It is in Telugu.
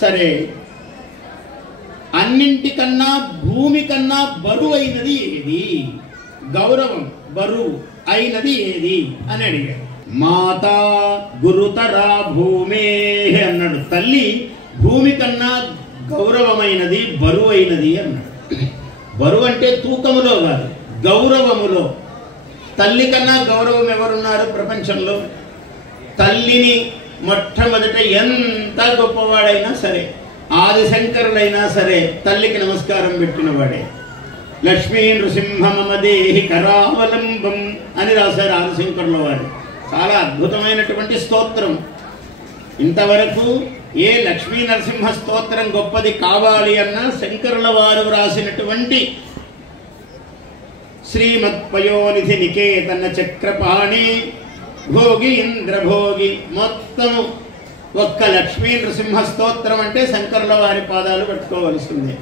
సరే, అన్నింటికన్నా భూమి కన్నా బరువైనది ఏది? గౌరవం బరువు అయినది ఏది అని అడిగాడు. మాతా గురుతరా భూమే అన్నాడు. తల్లి భూమి కన్నా గౌరవమైనది, బరువైనది అన్నాడు. బరువు అంటే తూకములో కాదు, గౌరవములో. తల్లి కన్నా గౌరవం ఎవరున్నారు ప్రపంచంలో? తల్లిని మొట్టమొదట ఎంత గొప్పవాడైనా సరే, ఆదిశంకరుడైనా సరే తల్లికి నమస్కారం పెట్టినవాడే. లక్ష్మీ నృసింహ మమ దేహి కరావలంబం అని రాశారు ఆదిశంకరుల వారు. చాలా అద్భుతమైనటువంటి స్తోత్రం. ఇంతవరకు ఏ లక్ష్మీ నరసింహ స్తోత్రం గొప్పది కావాలి అన్నా శంకరుల వారు రాసినటువంటి శ్రీమత్పయోనిధి నికేతన చక్రపాణి భోగి ఇంద్రభోగి మొత్తము ఒక్క లక్ష్మీ నృసింహ స్తోత్రం అంటే శంకరుల వారి పాదాలు పట్టుకోవలసిందే.